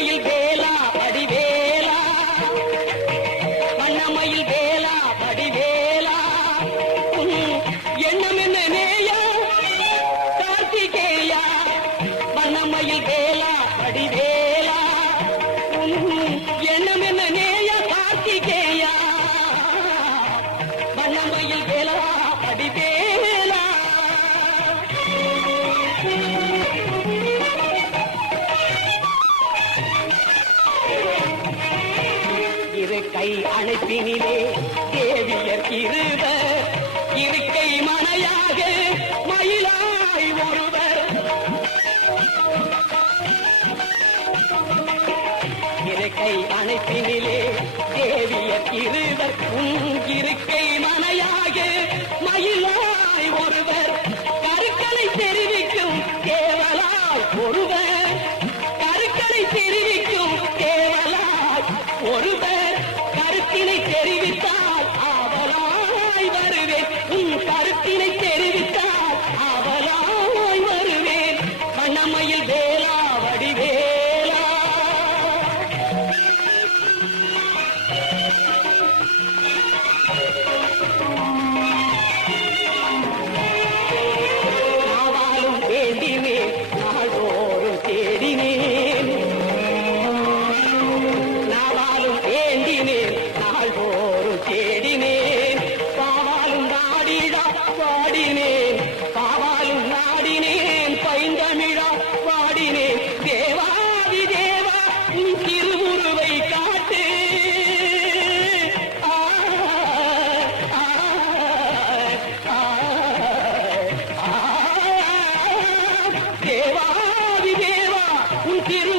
வண்ணமயில் வேலா படிவேலா. வண்ணமயில் வேலா படிவேலா. எண்ணம் என்ன நேயா? கார்த்திகேயா. வண்ணமயில் வேலா படிவேலா அழைப்பினிலே தேவியர் இருவர் இருக்கை மனையாக மயிலாய் ஒருவர். இருக்கை அழைப்பினிலே தேவியர் இருவர் உன் இருக்கை மனையாக மயிலாய் ஒருவர். கருக்களை தெரிவிக்கும் தேவலாய் ஒருவர். கருக்களை தெரிவிக்கும் தேவலாய் ஒருவர். உன் பாடினேன் காவாலும் நாடினேன் பைந்தமிழா பாடினேன் தேவாதி தேவா உன் திருவுருவை காட்டு தேவாதி தேவா உன் திரு